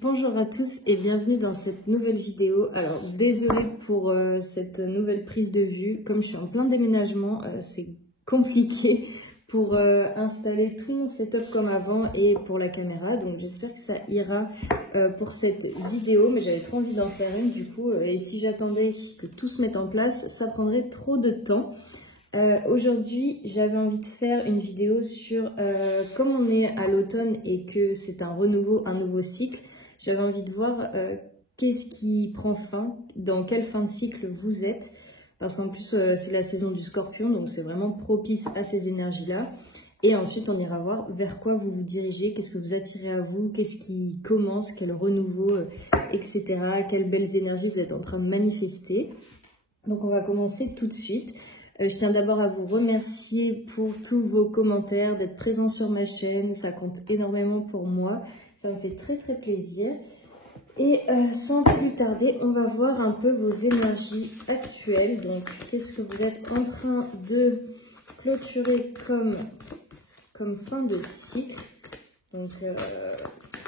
Bonjour à tous et bienvenue dans cette nouvelle vidéo. Alors désolée pour cette nouvelle prise de vue, comme je suis en plein déménagement, c'est compliqué pour installer tout mon setup comme avant et pour la caméra, donc j'espère que ça ira pour cette vidéo, mais j'avais trop envie d'en faire une du coup, et si j'attendais que tout se mette en place, ça prendrait trop de temps. Aujourd'hui, j'avais envie de faire une vidéo sur comme on est à l'automne et que c'est un renouveau, un nouveau cycle, j'avais envie de voir qu'est-ce qui prend fin, dans quelle fin de cycle vous êtes, parce qu'en plus c'est la saison du Scorpion, donc c'est vraiment propice à ces énergies-là. Et ensuite, on ira voir vers quoi vous vous dirigez, qu'est-ce que vous attirez à vous, qu'est-ce qui commence, quel renouveau, etc. Quelles belles énergies vous êtes en train de manifester. Donc on va commencer tout de suite. Je tiens d'abord à vous remercier pour tous vos commentaires, d'être présents sur ma chaîne, ça compte énormément pour moi, ça me fait très très plaisir. Et sans plus tarder, on va voir un peu vos énergies actuelles. Donc qu'est-ce que vous êtes en train de clôturer comme fin de cycle. Donc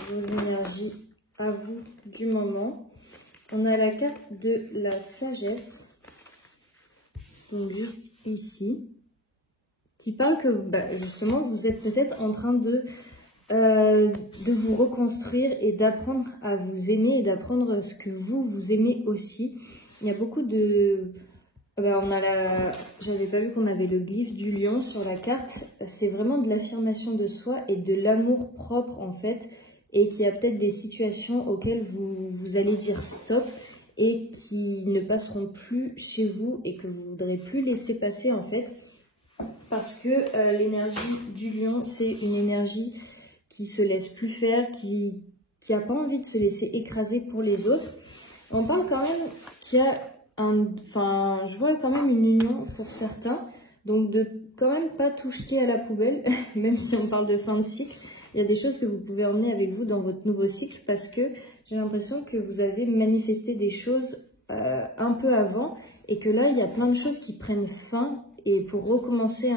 vos énergies à vous du moment. On a la carte de la sagesse. Donc juste ici, qui parle que justement vous êtes peut-être en train de vous reconstruire et d'apprendre à vous aimer et d'apprendre ce que vous aimez aussi. Il y a beaucoup de... J'avais pas vu qu'on avait le glyphe du lion sur la carte. C'est vraiment de l'affirmation de soi et de l'amour propre en fait, et qu'il y a peut-être des situations auxquelles vous allez dire stop et qui ne passeront plus chez vous et que vous ne voudrez plus laisser passer en fait, parce que l'énergie du lion, c'est une énergie qui se laisse plus faire, qui n'a pas envie de se laisser écraser pour les autres. On parle quand même qu'il y a je vois quand même une union pour certains, donc de quand même pas tout jeter à la poubelle, même si on parle de fin de cycle. Il y a des choses que vous pouvez emmener avec vous dans votre nouveau cycle, parce que j'ai l'impression que vous avez manifesté des choses un peu avant et que là, il y a plein de choses qui prennent fin, et pour recommencer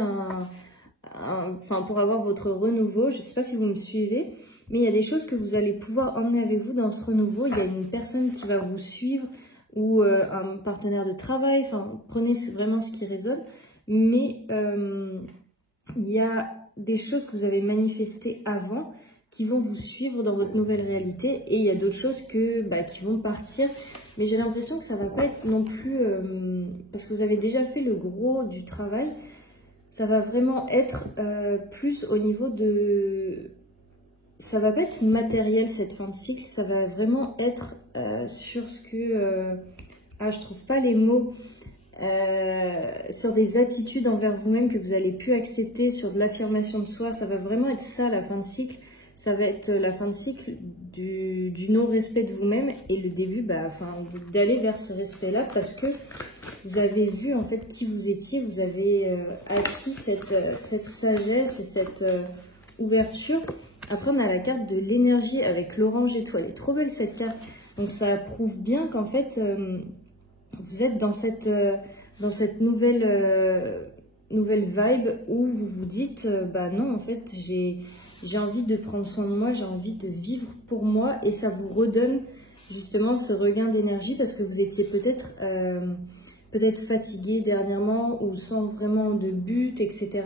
pour avoir votre renouveau, je ne sais pas si vous me suivez, mais il y a des choses que vous allez pouvoir emmener avec vous dans ce renouveau. Il y a une personne qui va vous suivre ou un partenaire de travail, prenez vraiment ce qui résonne, mais il y a des choses que vous avez manifestées avant qui vont vous suivre dans votre nouvelle réalité, et il y a d'autres choses qui vont partir, mais j'ai l'impression que ça va pas être non plus parce que vous avez déjà fait le gros du travail. Ça va vraiment être plus au niveau de... Ça va pas être matériel cette fin de cycle, ça va vraiment être sur ce que... je trouve pas les mots... sur des attitudes envers vous-même que vous allez plus accepter, sur de l'affirmation de soi. Ça va vraiment être ça la fin de cycle. Ça va être la fin de cycle du non-respect de vous-même et le début d'aller vers ce respect-là, parce que vous avez vu en fait qui vous étiez, vous avez acquis cette sagesse et cette ouverture. Après on a la carte de l'énergie avec l'orange étoilé. Trop belle cette carte. Donc ça prouve bien qu'en fait vous êtes dans cette nouvelle vibe où vous vous dites non, en fait j'ai envie de prendre soin de moi, j'ai envie de vivre pour moi, et ça vous redonne justement ce regain d'énergie, parce que vous étiez peut-être fatigué dernièrement ou sans vraiment de but, etc.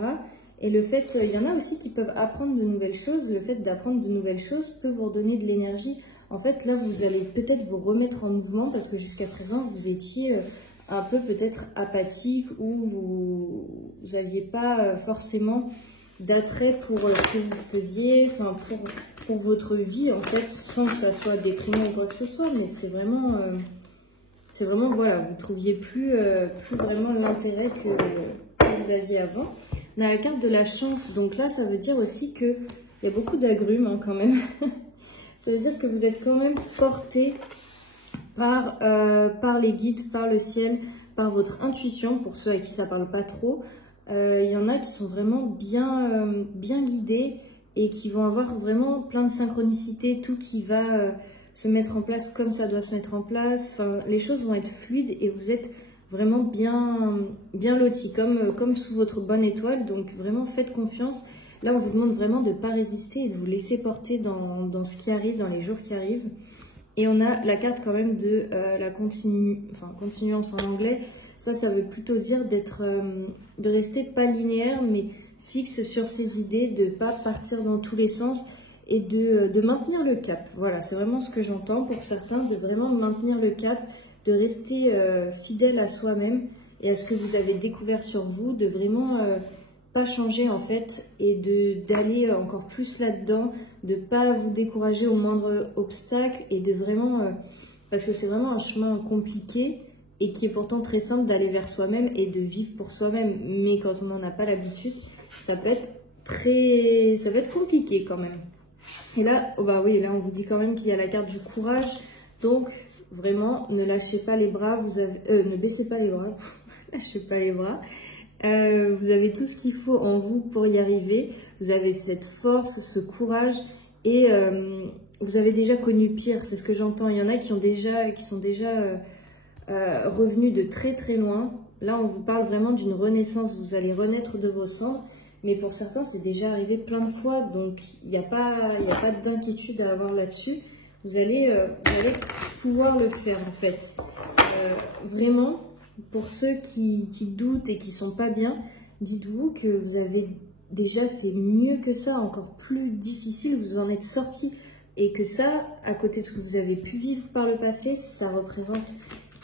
Et le fait, il y en a aussi qui peuvent apprendre de nouvelles choses. Le fait d'apprendre de nouvelles choses peut vous redonner de l'énergie. En fait, là, vous allez peut-être vous remettre en mouvement, parce que jusqu'à présent, vous étiez un peu peut-être apathique, ou vous n'aviez pas forcément d'attrait pour ce que vous faisiez, pour votre vie, en fait, sans que ça soit déprimant ou quoi que ce soit. Mais c'est vraiment, voilà, vous ne trouviez plus vraiment l'intérêt que vous aviez avant. On a la carte de la chance, donc là, ça veut dire aussi qu'il y a beaucoup d'agrumes quand même. Ça veut dire que vous êtes quand même porté par les guides, par le ciel, par votre intuition. Pour ceux à qui ça parle pas trop, il y en a qui sont vraiment bien guidés et qui vont avoir vraiment plein de synchronicité, tout qui va se mettre en place comme ça doit se mettre en place. Les choses vont être fluides et vous êtes vraiment bien lotis, comme sous votre bonne étoile. Donc vraiment faites confiance. Là, on vous demande vraiment de ne pas résister et de vous laisser porter dans ce qui arrive, dans les jours qui arrivent. Et on a la carte quand même de la continuance en anglais. Ça veut plutôt dire de rester pas linéaire, mais fixe sur ses idées, de ne pas partir dans tous les sens et de maintenir le cap. Voilà, c'est vraiment ce que j'entends pour certains, de vraiment maintenir le cap, de rester fidèle à soi-même et à ce que vous avez découvert sur vous, de vraiment pas changer en fait et d'aller encore plus là-dedans, de pas vous décourager au moindre obstacle et de vraiment, parce que c'est vraiment un chemin compliqué et qui est pourtant très simple d'aller vers soi-même et de vivre pour soi-même, mais quand on n'en a pas l'habitude, ça peut être compliqué quand même. Et là, oh bah oui, là on vous dit quand même qu'il y a la carte du courage, donc vraiment ne lâchez pas les bras, ne baissez pas les bras, lâchez pas les bras. Vous avez tout ce qu'il faut en vous pour y arriver, vous avez cette force, ce courage et vous avez déjà connu pire, c'est ce que j'entends. Il y en a qui sont déjà revenus de très très loin. Là on vous parle vraiment d'une renaissance, vous allez renaître de vos cendres, mais pour certains c'est déjà arrivé plein de fois, donc il n'y a pas d'inquiétude à avoir là-dessus. Vous allez pouvoir le faire en fait. Vraiment, pour ceux qui doutent et qui sont pas bien, dites-vous que vous avez déjà fait mieux que ça, encore plus difficile, vous en êtes sorti et que ça, à côté de ce que vous avez pu vivre par le passé, ça représente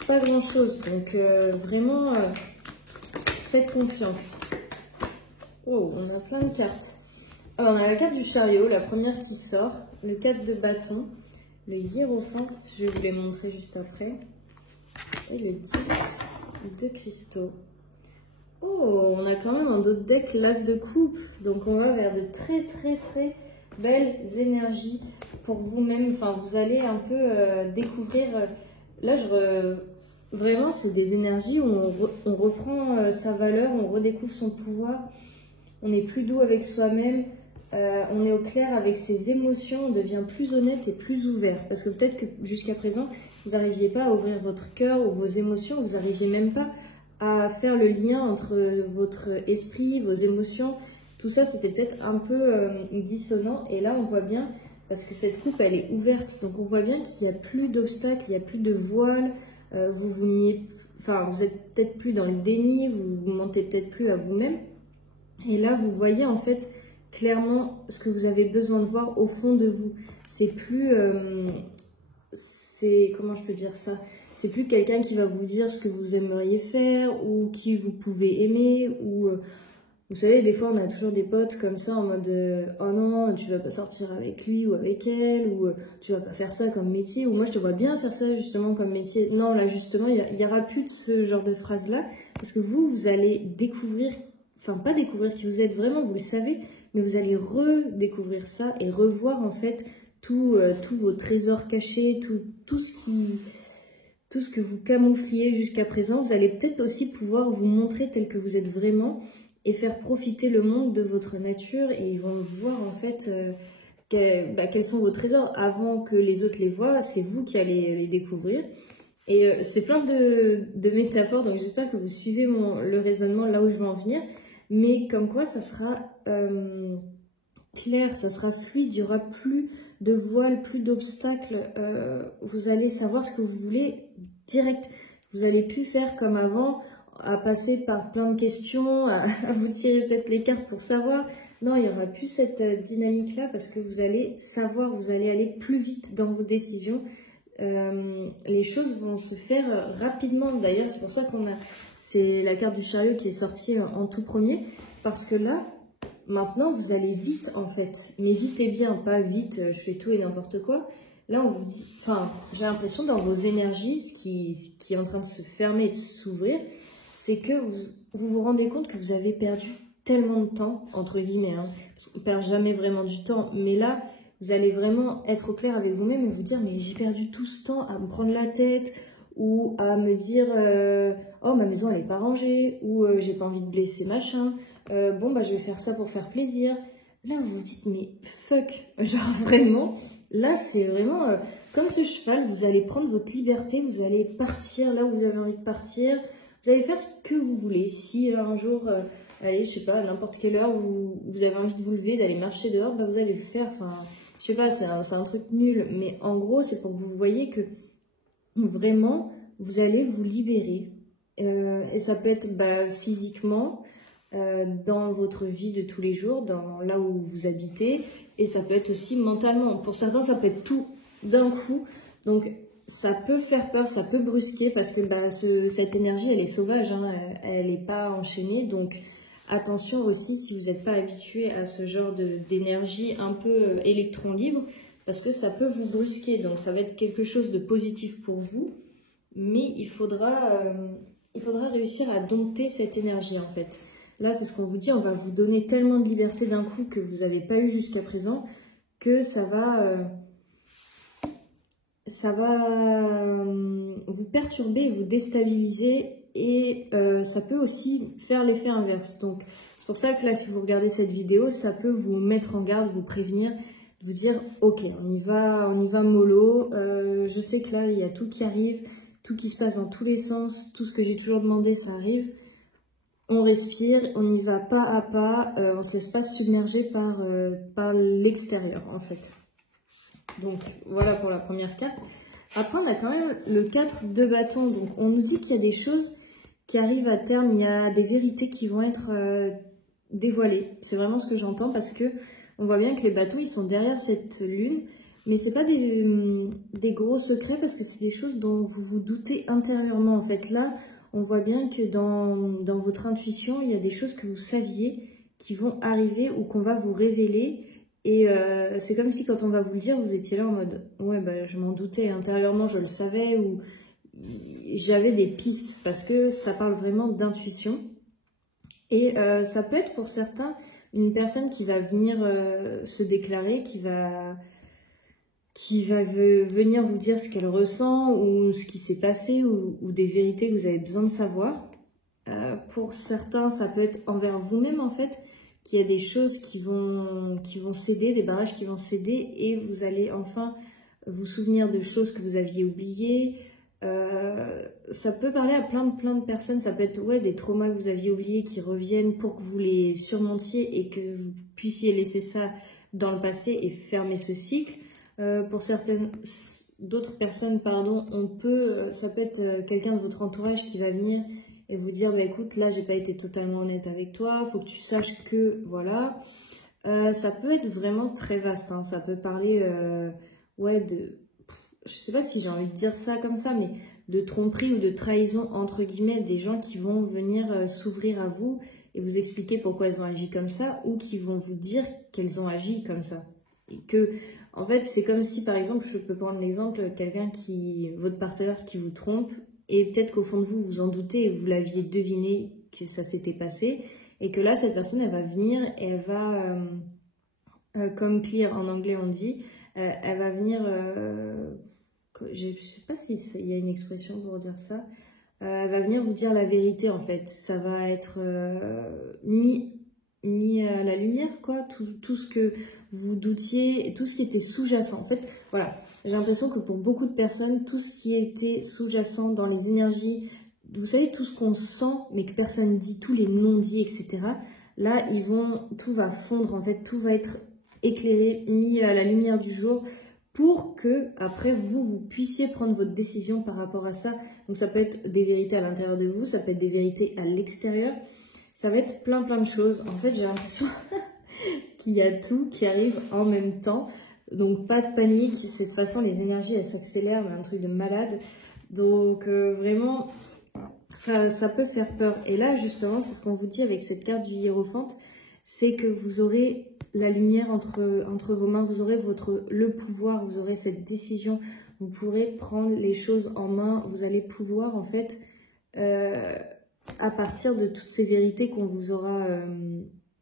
pas grand-chose. Donc vraiment, faites confiance. Oh, on a plein de cartes. Alors, on a la carte du chariot, la première qui sort, le 4 de bâton, le hiérophante, je vais vous les montrer juste après, et le 10 de cristaux. Oh, on a quand même un autre deck, l'as de coupe, donc on va vers de très très très belles énergies pour vous-même. Enfin, vous allez un peu découvrir, là vraiment c'est des énergies où on reprend sa valeur, on redécouvre son pouvoir, on est plus doux avec soi-même, on est au clair avec ses émotions, on devient plus honnête et plus ouvert. Parce que peut-être que jusqu'à présent, vous n'arriviez pas à ouvrir votre cœur ou vos émotions, vous n'arriviez même pas à faire le lien entre votre esprit, vos émotions. Tout ça, c'était peut-être un peu dissonant. Et là, on voit bien, parce que cette coupe, elle est ouverte. Donc, on voit bien qu'il n'y a plus d'obstacles, il n'y a plus de voile. Vous êtes peut-être plus dans le déni, vous mentez peut-être plus à vous-même. Et là, vous voyez en fait clairement ce que vous avez besoin de voir au fond de vous. C'est plus, comment je peux dire ça? C'est plus quelqu'un qui va vous dire ce que vous aimeriez faire ou qui vous pouvez aimer ou vous savez, des fois on a toujours des potes comme ça en mode oh non, tu vas pas sortir avec lui ou avec elle, ou tu vas pas faire ça comme métier, ou moi je te vois bien faire ça justement comme métier. Non, là justement il y aura plus de ce genre de phrase là, parce que vous allez découvrir, enfin pas découvrir qui vous êtes vraiment, vous le savez, mais vous allez redécouvrir ça et revoir en fait tous vos trésors cachés, tout ce que vous camoufliez jusqu'à présent. Vous allez peut-être aussi pouvoir vous montrer tel que vous êtes vraiment et faire profiter le monde de votre nature, et ils vont voir en fait quels sont vos trésors avant que les autres les voient. C'est vous qui allez les découvrir. Et c'est plein de métaphores, donc j'espère que vous suivez le raisonnement là où je veux en venir. Mais comme quoi ça sera clair, ça sera fluide, il n'y aura plus de voile, plus d'obstacles. Vous allez savoir ce que vous voulez direct. Vous n'allez plus faire comme avant, à passer par plein de questions, à vous tirer peut-être les cartes pour savoir. Non, il n'y aura plus cette dynamique-là, parce que vous allez savoir, vous allez aller plus vite dans vos décisions. Les choses vont se faire rapidement. D'ailleurs, c'est pour ça c'est la carte du chariot qui est sortie en tout premier, parce que là, maintenant, vous allez vite en fait. Mais vite et bien, pas vite, je fais tout et n'importe quoi. Là, on vous dit, j'ai l'impression dans vos énergies, ce qui est en train de se fermer et de s'ouvrir, c'est que vous vous rendez compte que vous avez perdu tellement de temps, entre guillemets, hein, parce qu'on ne perd jamais vraiment du temps, mais là, vous allez vraiment être au clair avec vous-même et vous dire, mais j'ai perdu tout ce temps à me prendre la tête, ou à me dire, oh, ma maison, elle n'est pas rangée, ou j'ai pas envie de blesser machin, je vais faire ça pour faire plaisir. Là, vous vous dites, mais fuck, genre vraiment, là, c'est vraiment comme ce cheval, vous allez prendre votre liberté, vous allez partir là où vous avez envie de partir, vous allez faire ce que vous voulez. Si un jour allez, je sais pas, à n'importe quelle heure où vous avez envie de vous lever, d'aller marcher dehors, bah vous allez le faire. Enfin, je sais pas, c'est un truc nul. Mais en gros, c'est pour que vous voyez que vraiment, vous allez vous libérer. Et ça peut être physiquement, dans votre vie de tous les jours, dans là où vous habitez. Et ça peut être aussi mentalement. Pour certains, ça peut être tout d'un coup. Donc, ça peut faire peur, ça peut brusquer parce que cette énergie, elle est sauvage, hein, elle n'est pas enchaînée. Donc, attention aussi si vous n'êtes pas habitué à ce genre d'énergie un peu électron libre parce que ça peut vous brusquer. Donc, ça va être quelque chose de positif pour vous, mais il faudra réussir à dompter cette énergie en fait. Là, c'est ce qu'on vous dit, on va vous donner tellement de liberté d'un coup que vous n'avez pas eu jusqu'à présent que ça va vous perturber, vous déstabiliser et ça peut aussi faire l'effet inverse. Donc, c'est pour ça que là, si vous regardez cette vidéo, ça peut vous mettre en garde, vous prévenir, vous dire « Ok, on y va mollo, je sais que là, il y a tout qui arrive, tout qui se passe dans tous les sens, tout ce que j'ai toujours demandé, ça arrive. » On respire, on y va pas à pas, on ne se laisse pas submerger par l'extérieur en fait. Donc voilà pour la première carte. Après on a quand même le 4 de bâton. Donc on nous dit qu'il y a des choses qui arrivent à terme, il y a des vérités qui vont être dévoilées. C'est vraiment ce que j'entends parce que on voit bien que les bâtons ils sont derrière cette lune. Mais c'est pas des gros secrets parce que c'est des choses dont vous vous doutez intérieurement en fait. Là, on voit bien que dans votre intuition, il y a des choses que vous saviez qui vont arriver ou qu'on va vous révéler. Et c'est comme si quand on va vous le dire, vous étiez là en mode « Ouais, je m'en doutais, intérieurement je le savais » ou j'avais des pistes parce que ça parle vraiment d'intuition. Et ça peut être pour certains une personne qui va venir se déclarer, qui va venir vous dire ce qu'elle ressent ou ce qui s'est passé ou des vérités que vous avez besoin de savoir. Pour certains, ça peut être envers vous-même en fait, qu'il y a des choses qui vont céder, des barrages qui vont céder et vous allez enfin vous souvenir de choses que vous aviez oubliées. Ça peut parler à plein de personnes, ça peut être des traumas que vous aviez oubliés qui reviennent pour que vous les surmontiez et que vous puissiez laisser ça dans le passé et fermer ce cycle. Pour d'autres personnes, ça peut être quelqu'un de votre entourage qui va venir et vous dire écoute, là j'ai pas été totalement honnête avec toi, faut que tu saches que voilà. Ça peut être vraiment très vaste, hein. Ça peut parler je sais pas si j'ai envie de dire ça comme ça, mais de tromperie ou de trahison entre guillemets, des gens qui vont venir s'ouvrir à vous et vous expliquer pourquoi elles ont agi comme ça ou qui vont vous dire qu'elles ont agi comme ça. Et que en fait, c'est comme si, par exemple, je peux prendre l'exemple, votre partenaire qui vous trompe, et peut-être qu'au fond de vous, vous en doutez et vous l'aviez deviné que ça s'était passé, et que là, cette personne, elle va venir, et elle va, comme clear en anglais on dit, elle va venir, je sais pas s'il y a une expression pour dire ça, elle va venir vous dire la vérité en fait, ça va être mis à la lumière, quoi, tout ce que vous doutiez, et tout ce qui était sous-jacent. En fait, voilà, j'ai l'impression que pour beaucoup de personnes, tout ce qui était sous-jacent dans les énergies, vous savez, tout ce qu'on sent, mais que personne dit, tous les non-dits, etc. Là, tout va fondre, en fait, tout va être éclairé, mis à la lumière du jour, pour que, après, vous puissiez prendre votre décision par rapport à ça. Donc, ça peut être des vérités à l'intérieur de vous, ça peut être des vérités à l'extérieur. Ça va être plein de choses. En fait, j'ai l'impression qu'il y a tout qui arrive en même temps. Donc, pas de panique. De cette façon, les énergies, elles s'accélèrent, mais un truc de malade. Donc, vraiment, ça peut faire peur. Et là, justement, c'est ce qu'on vous dit avec cette carte du hiérophante. C'est que vous aurez la lumière entre vos mains. Vous aurez le pouvoir. Vous aurez cette décision. Vous pourrez prendre les choses en main. Vous allez pouvoir, en fait... à partir de toutes ces vérités qu'on vous aura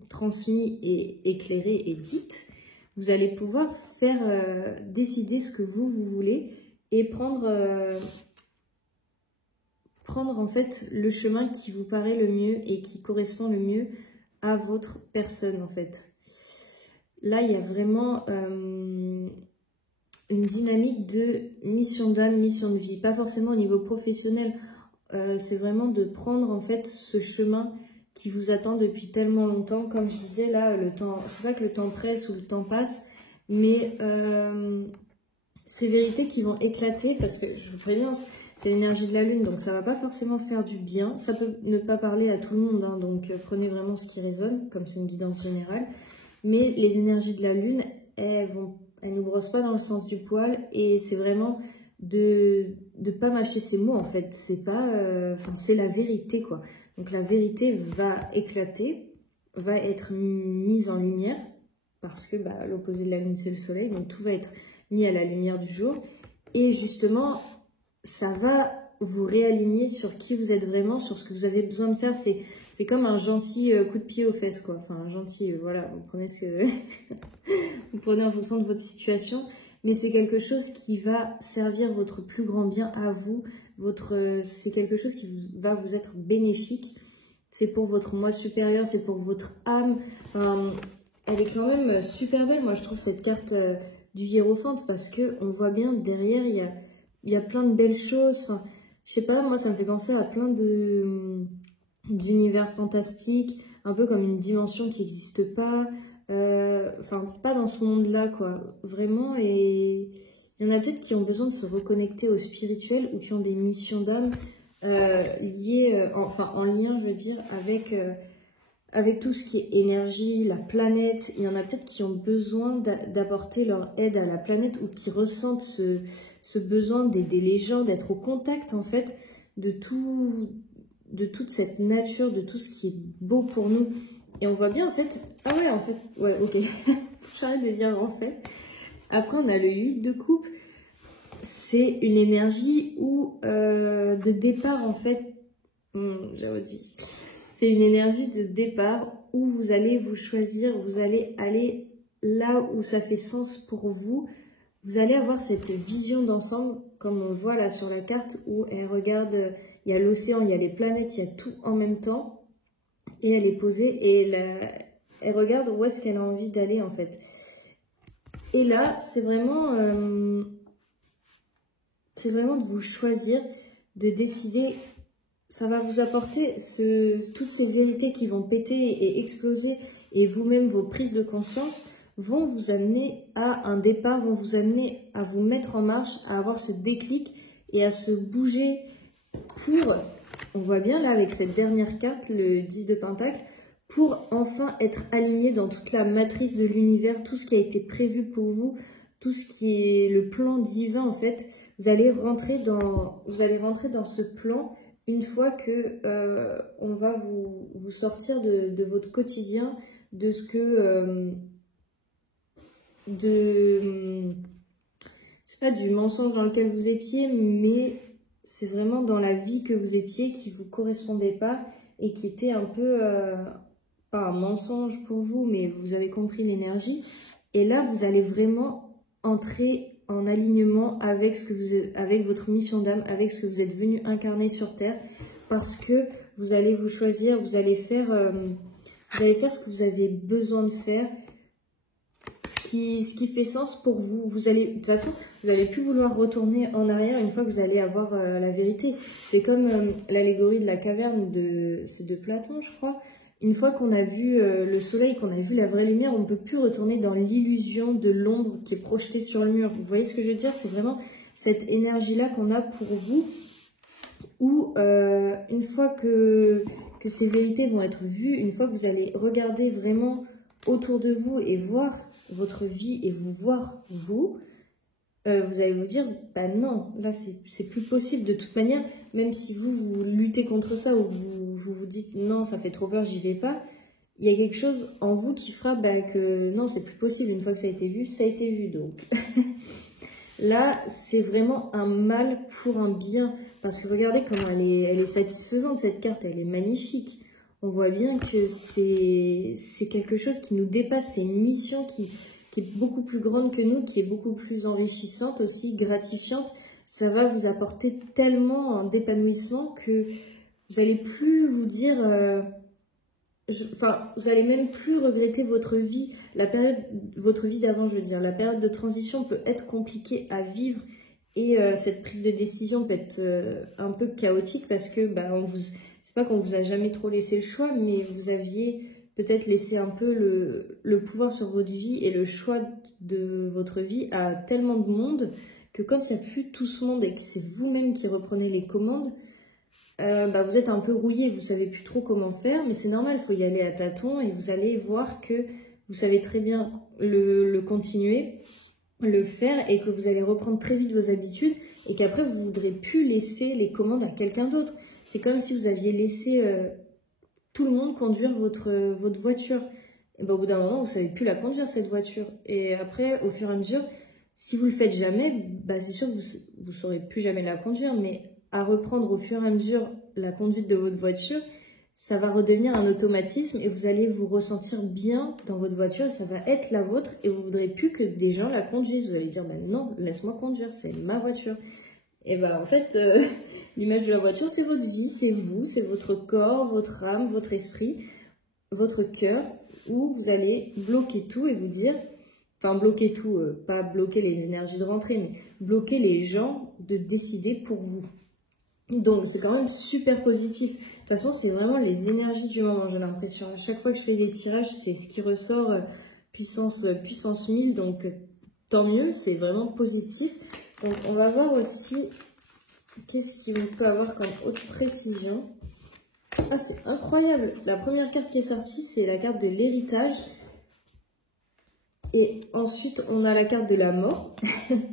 transmises et éclairées et dites, vous allez pouvoir faire décider ce que vous voulez et prendre en fait le chemin qui vous paraît le mieux et qui correspond le mieux à votre personne en fait. Là, il y a vraiment une dynamique de mission d'âme, mission de vie, pas forcément au niveau professionnel. C'est vraiment de prendre en fait ce chemin qui vous attend depuis tellement longtemps. Comme je disais, là, le temps, c'est pas que le temps presse ou le temps passe, mais ces vérités qui vont éclater, parce que je vous préviens, c'est l'énergie de la lune, donc ça va pas forcément faire du bien. Ça peut ne pas parler à tout le monde, hein, donc prenez vraiment ce qui résonne, comme c'est une guidance générale. Mais les énergies de la lune, elles nous brossent pas dans le sens du poil, et c'est vraiment de pas mâcher ses mots, en fait. C'est pas, c'est la vérité, quoi. Donc la vérité va éclater, va être mise en lumière, parce que l'opposé de la lune, c'est le soleil, donc tout va être mis à la lumière du jour. Et justement, ça va vous réaligner sur qui vous êtes vraiment, sur ce que vous avez besoin de faire. C'est comme un gentil coup de pied aux fesses, quoi. Enfin, un gentil, voilà, vous prenez ce que... vous prenez en fonction de votre situation. Mais c'est quelque chose qui va servir votre plus grand bien à vous. C'est quelque chose qui va vous être bénéfique. C'est pour votre moi supérieur, c'est pour votre âme. Enfin, elle est quand même super belle, moi je trouve, cette carte du Hiérophante, parce qu'on voit bien derrière, il y a plein de belles choses. Enfin, je sais pas, moi ça me fait penser à plein d'univers fantastiques, un peu comme une dimension qui n'existe pas. Enfin, pas dans ce monde-là, quoi. Vraiment, et il y en a peut-être qui ont besoin de se reconnecter au spirituel ou qui ont des missions d'âme liées, en lien, je veux dire, avec tout ce qui est énergie, la planète. Il y en a peut-être qui ont besoin d'apporter leur aide à la planète ou qui ressentent ce besoin d'aider les gens, d'être au contact, en fait, de toute cette nature, de tout ce qui est beau pour nous. Et on voit bien, en fait... Ah ouais, en fait... Ouais, ok. J'arrête de dire en fait. Après, on a le 8 de coupe. C'est une énergie de départ, en fait... J'avais dit. C'est une énergie de départ où vous allez vous choisir, vous allez aller là où ça fait sens pour vous. Vous allez avoir cette vision d'ensemble, comme on voit là sur la carte, où elle regarde... Il y a l'océan, il y a les planètes, il y a tout en même temps. Et elle est posée et elle regarde où est-ce qu'elle a envie d'aller, en fait. Et là, c'est vraiment de vous choisir, de décider. Ça va vous apporter toutes ces vérités qui vont péter et exploser, et vous-même, vos prises de conscience vont vous amener à un départ, vont vous amener à vous mettre en marche, à avoir ce déclic et à se bouger pour... On voit bien là avec cette dernière carte, le 10 de Pentacle, pour enfin être aligné dans toute la matrice de l'univers, tout ce qui a été prévu pour vous, tout ce qui est le plan divin, en fait. Vous allez rentrer dans ce plan une fois que on va vous sortir de votre quotidien, de ce que... c'est pas du mensonge dans lequel vous étiez, mais... c'est vraiment dans la vie que vous étiez qui ne vous correspondait pas et qui était un peu, pas un mensonge pour vous, mais vous avez compris l'énergie. Et là, vous allez vraiment entrer en alignement avec avec votre mission d'âme, avec ce que vous êtes venu incarner sur Terre, parce que vous allez vous choisir, vous allez faire ce que vous avez besoin de faire, ce qui fait sens pour vous. De toute façon, vous n'allez plus vouloir retourner en arrière une fois que vous allez avoir la vérité. C'est comme l'allégorie de la caverne c'est de Platon, je crois. Une fois qu'on a vu le soleil, qu'on a vu la vraie lumière, on ne peut plus retourner dans l'illusion de l'ombre qui est projetée sur le mur. Vous voyez ce que je veux dire? C'est vraiment cette énergie-là qu'on a pour vous, où une fois que ces vérités vont être vues, une fois que vous allez regarder vraiment autour de vous et voir votre vie et vous voir vous, vous allez vous dire, bah non, là c'est plus possible de toute manière, même si vous luttez contre ça ou vous dites non, ça fait trop peur, j'y vais pas, il y a quelque chose en vous qui fera que non, c'est plus possible. Une fois que ça a été vu, ça a été vu. Donc là, c'est vraiment un mal pour un bien, parce que regardez comment elle est satisfaisante, cette carte, elle est magnifique. On voit bien que c'est quelque chose qui nous dépasse, c'est une mission qui est beaucoup plus grande que nous, qui est beaucoup plus enrichissante aussi, gratifiante. Ça va vous apporter tellement d'épanouissement que vous n'allez plus vous dire... vous allez même plus regretter votre vie, votre vie d'avant, je veux dire. La période de transition peut être compliquée à vivre et cette prise de décision peut être un peu chaotique parce que c'est pas qu'on vous a jamais trop laissé le choix, mais vous aviez peut-être laissé un peu le pouvoir sur votre vie et le choix de votre vie à tellement de monde que quand il n'y a plus tout ce monde et que c'est vous-même qui reprenez les commandes, vous êtes un peu rouillé, vous savez plus trop comment faire, mais c'est normal, il faut y aller à tâtons et vous allez voir que vous savez très bien le continuer, le faire et que vous allez reprendre très vite vos habitudes et qu'après vous ne voudrez plus laisser les commandes à quelqu'un d'autre. C'est comme si vous aviez laissé tout le monde conduire votre voiture. Et au bout d'un moment, vous ne savez plus la conduire cette voiture. Et après, au fur et à mesure, si vous ne le faites jamais, c'est sûr que vous ne saurez plus jamais la conduire, mais à reprendre au fur et à mesure la conduite de votre voiture, ça va redevenir un automatisme et vous allez vous ressentir bien dans votre voiture, ça va être la vôtre et vous ne voudrez plus que des gens la conduisent. Vous allez dire, non, laisse-moi conduire, c'est ma voiture. Et en fait, l'image de la voiture, c'est votre vie, c'est vous, c'est votre corps, votre âme, votre esprit, votre cœur, où vous allez bloquer tout et vous dire, enfin bloquer tout, pas bloquer les énergies de rentrée, mais bloquer les gens de décider pour vous. Donc c'est quand même super positif. De toute façon, c'est vraiment les énergies du moment, j'ai l'impression. À chaque fois que je fais des tirages, c'est ce qui ressort puissance 1000. Donc tant mieux, c'est vraiment positif. Donc on va voir aussi qu'est-ce qu'il peut avoir comme autre précision. Ah, c'est incroyable. La première carte qui est sortie, c'est la carte de l'héritage. Et ensuite, on a la carte de la mort.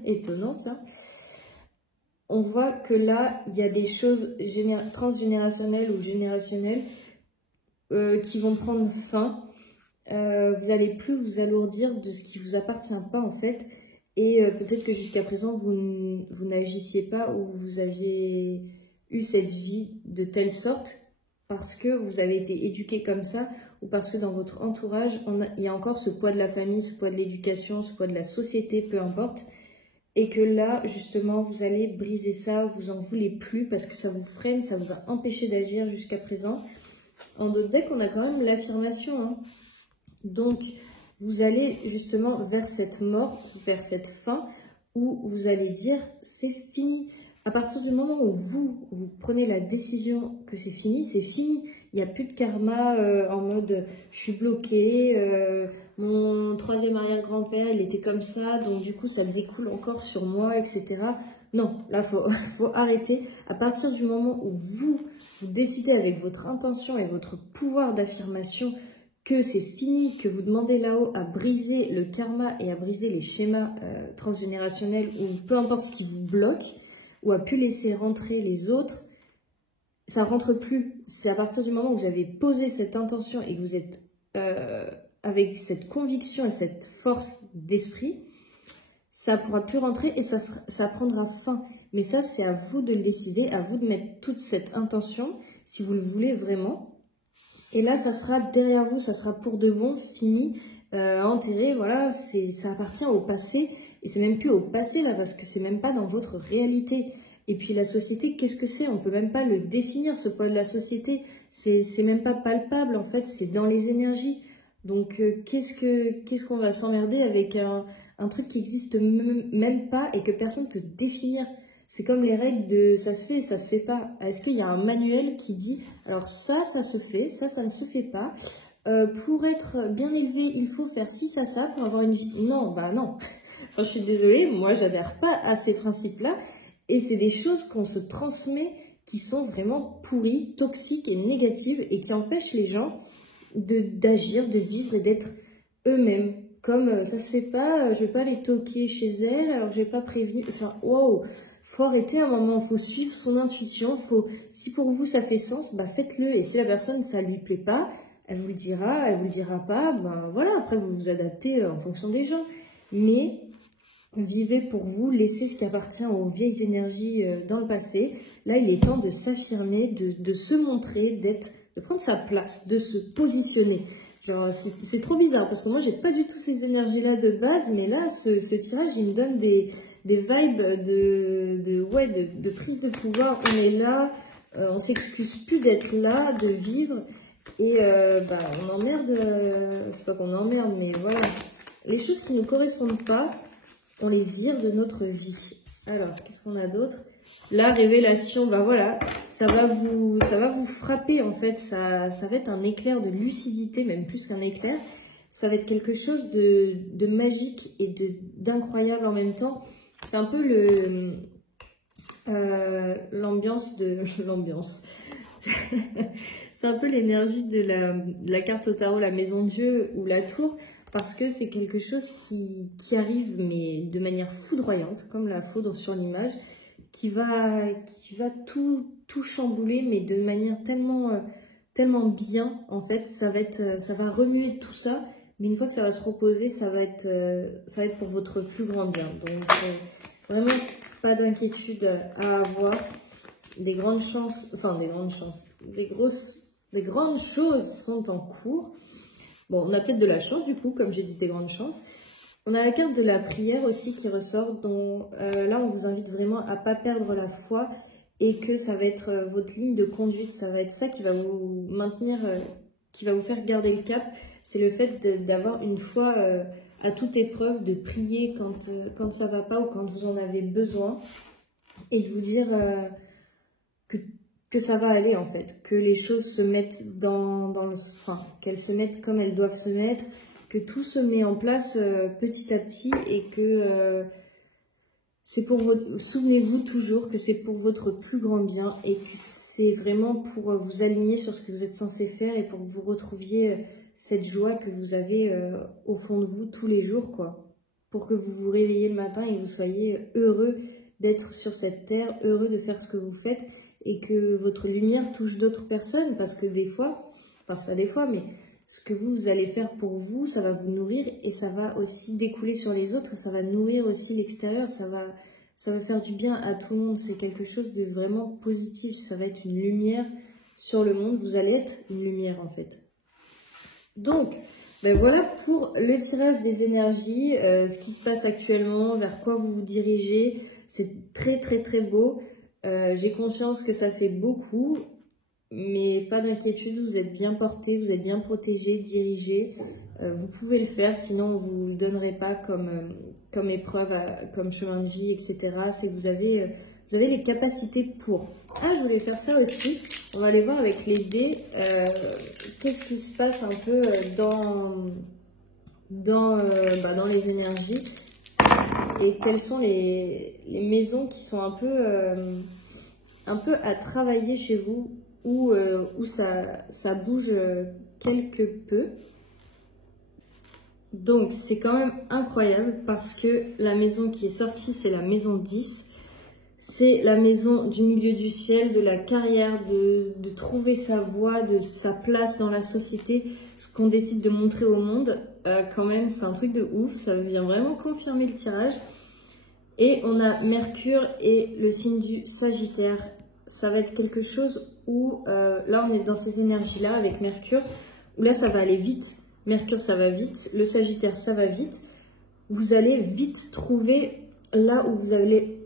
Étonnant ça. On voit que là, il y a des choses transgénérationnelles ou générationnelles qui vont prendre fin. Vous n'allez plus vous alourdir de ce qui ne vous appartient pas en fait. Et peut-être que jusqu'à présent, vous n'agissiez pas ou vous aviez eu cette vie de telle sorte parce que vous avez été éduqué comme ça ou parce que dans votre entourage, il y a encore ce poids de la famille, ce poids de l'éducation, ce poids de la société, peu importe. Et que là, justement, vous allez briser ça, vous en voulez plus parce que ça vous freine, ça vous a empêché d'agir jusqu'à présent. En d'autres decks, on a quand même l'affirmation. Hein. Donc, vous allez justement vers cette mort, vers cette fin où vous allez dire c'est fini. À partir du moment où vous prenez la décision que c'est fini, c'est fini. Il n'y a plus de karma en mode je suis bloqué, mon troisième arrière-grand-père il était comme ça, donc du coup ça découle encore sur moi, etc. Non, là faut arrêter. À partir du moment où vous décidez avec votre intention et votre pouvoir d'affirmation que c'est fini, que vous demandez là-haut à briser le karma et à briser les schémas transgénérationnels ou peu importe ce qui vous bloque, ou à pu laisser rentrer les autres, ça rentre plus. C'est à partir du moment où vous avez posé cette intention et que vous êtes avec cette conviction et cette force d'esprit, ça ne pourra plus rentrer et ça prendra fin. Mais ça, c'est à vous de le décider, à vous de mettre toute cette intention, si vous le voulez vraiment. Et là, ça sera derrière vous, ça sera pour de bon, fini, enterré, voilà, ça appartient au passé. Et c'est même plus au passé, là, parce que c'est même pas dans votre réalité. Et puis la société, qu'est-ce que c'est? On peut même pas le définir, ce poids de la société. C'est même pas palpable, en fait, c'est dans les énergies. Donc, qu'est-ce qu'on va s'emmerder avec un truc qui existe même pas et que personne peut définir? C'est comme les règles de ça se fait et ça se fait pas. Est-ce qu'il y a un manuel qui dit, alors ça se fait, ça ne se fait pas. Pour être bien élevé, il faut faire ci, ça, pour avoir une vie. Non, non. Enfin, je suis désolée, moi, j'adhère pas à ces principes-là. Et c'est des choses qu'on se transmet qui sont vraiment pourries, toxiques et négatives et qui empêchent les gens d'agir, de vivre et d'être eux-mêmes. Comme ça se fait pas, je vais pas les toquer chez elle, alors je vais pas prévenir. Enfin, wow, faut arrêter un moment, faut suivre son intuition. Si pour vous ça fait sens, faites-le. Et si la personne ça lui plaît pas, elle vous le dira pas. Voilà, après vous vous adaptez en fonction des gens. Mais vivez pour vous, laissez ce qui appartient aux vieilles énergies dans le passé. Là, il est temps de s'affirmer, de se montrer, de prendre sa place, de se positionner. Genre, c'est trop bizarre parce que moi, j'ai pas du tout ces énergies-là de base, mais là, ce tirage, il me donne des vibes de prise de pouvoir. On est là, on s'excuse plus d'être là, de vivre, et on emmerde, c'est pas qu'on emmerde, mais voilà, les choses qui ne correspondent pas, on les vire de notre vie. Alors, qu'est-ce qu'on a d'autre? la révélation, bah voilà, ça va vous frapper en fait, ça va être un éclair de lucidité, même plus qu'un éclair. Ça va être quelque chose de magique et d'incroyable en même temps. C'est un peu l'ambiance c'est un peu l'énergie de la carte au tarot, la maison Dieu ou la tour, parce que c'est quelque chose qui arrive mais de manière foudroyante, comme la foudre sur l'image, qui va tout chambouler, mais de manière tellement bien en fait. Ça va remuer tout ça, mais une fois que ça va se reposer, ça va être pour votre plus grand bien. Donc vraiment pas d'inquiétude à avoir. Des grandes chances, enfin des grandes chances, des grandes choses sont en cours. Bon, on a peut-être de la chance du coup, comme j'ai dit, des grandes chances. On a la carte de la prière aussi qui ressort, dont là on vous invite vraiment à pas perdre la foi et que ça va être votre ligne de conduite, ça va être ça qui va vous maintenir, qui va vous faire garder le cap. C'est le fait d'avoir une foi à toute épreuve, de prier quand ça va pas ou quand vous en avez besoin et de vous dire que ça va aller en fait, que les choses se mettent dans le... Enfin, qu'elles se mettent comme elles doivent se mettre, que tout se met en place petit à petit et que c'est pour votre... Souvenez-vous toujours que c'est pour votre plus grand bien et que c'est vraiment pour vous aligner sur ce que vous êtes censé faire et pour que vous retrouviez cette joie que vous avez au fond de vous tous les jours, quoi. Pour que vous vous réveillez le matin et vous soyez heureux d'être sur cette terre, heureux de faire ce que vous faites et que votre lumière touche d'autres personnes, parce que des fois, enfin c'est pas des fois, mais ce que vous allez faire pour vous, ça va vous nourrir et ça va aussi découler sur les autres, ça va nourrir aussi l'extérieur, ça va faire du bien à tout le monde, c'est quelque chose de vraiment positif, ça va être une lumière sur le monde, vous allez être une lumière en fait. Donc, ben voilà pour le tirage des énergies, ce qui se passe actuellement, vers quoi vous vous dirigez, c'est très très très beau. J'ai conscience que ça fait beaucoup, mais pas d'inquiétude, vous êtes bien porté, vous êtes bien protégé, dirigé. Vous pouvez le faire, sinon on ne vous le donnerait pas comme épreuve, comme chemin de vie, etc. C'est que vous avez les capacités pour. Ah, je voulais faire ça aussi. On va aller voir avec les dés qu'est-ce qui se passe un peu dans les énergies. Et quelles sont les maisons qui sont un peu à travailler chez vous, où ça bouge quelque peu. Donc c'est quand même incroyable parce que la maison qui est sortie, c'est la maison 10. C'est la maison du milieu du ciel, de la carrière, de trouver sa voie, de sa place dans la société, ce qu'on décide de montrer au monde. Quand même, c'est un truc de ouf, ça vient vraiment confirmer le tirage. Et on a Mercure et le signe du Sagittaire. Ça va être quelque chose où, là on est dans ces énergies-là avec Mercure, où là ça va aller vite. Mercure ça va vite, le Sagittaire ça va vite. Vous allez vite trouver là où vous allez...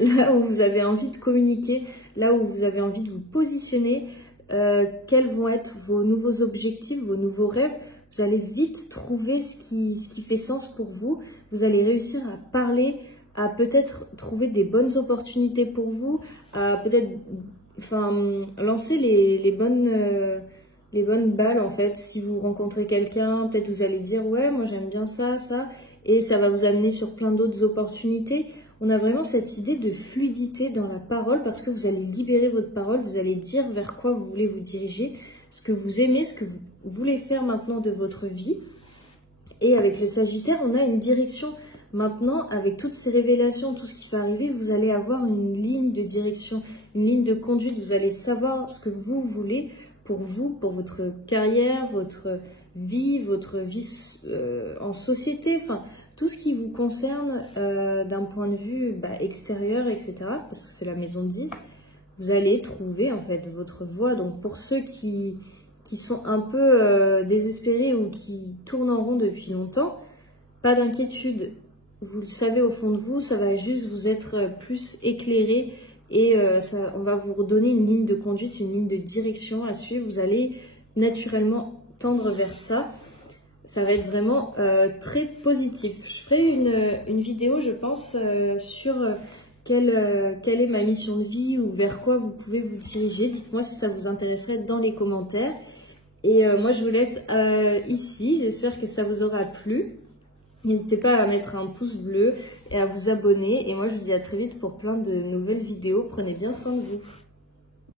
là où vous avez envie de communiquer, là où vous avez envie de vous positionner, quels vont être vos nouveaux objectifs, vos nouveaux rêves. Vous allez vite trouver ce qui fait sens pour vous. Vous allez réussir à parler, à peut-être trouver des bonnes opportunités pour vous, à peut-être lancer les bonnes balles en fait. Si vous rencontrez quelqu'un, peut-être vous allez dire ouais, moi j'aime bien ça, et ça va vous amener sur plein d'autres opportunités. On a vraiment cette idée de fluidité dans la parole parce que vous allez libérer votre parole, vous allez dire vers quoi vous voulez vous diriger, ce que vous aimez, ce que vous voulez faire maintenant de votre vie. Et avec le Sagittaire, on a une direction. Maintenant, avec toutes ces révélations, tout ce qui va arriver, vous allez avoir une ligne de direction, une ligne de conduite. Vous allez savoir ce que vous voulez pour vous, pour votre carrière, votre vie en société, enfin, tout ce qui vous concerne d'un point de vue extérieur, etc. Parce que c'est la maison 10. Vous allez trouver en fait votre voie. Donc pour ceux qui sont un peu désespérés ou qui tournent en rond depuis longtemps, pas d'inquiétude. Vous le savez au fond de vous, ça va juste vous être plus éclairé et on va vous redonner une ligne de conduite, une ligne de direction à suivre. Vous allez naturellement tendre vers ça. Ça va être vraiment très positif. Je ferai une vidéo, je pense, sur quelle est ma mission de vie ou vers quoi vous pouvez vous diriger. Dites-moi si ça vous intéresserait dans les commentaires. Et moi, je vous laisse ici. J'espère que ça vous aura plu. N'hésitez pas à mettre un pouce bleu et à vous abonner. Et moi, je vous dis à très vite pour plein de nouvelles vidéos. Prenez bien soin de vous.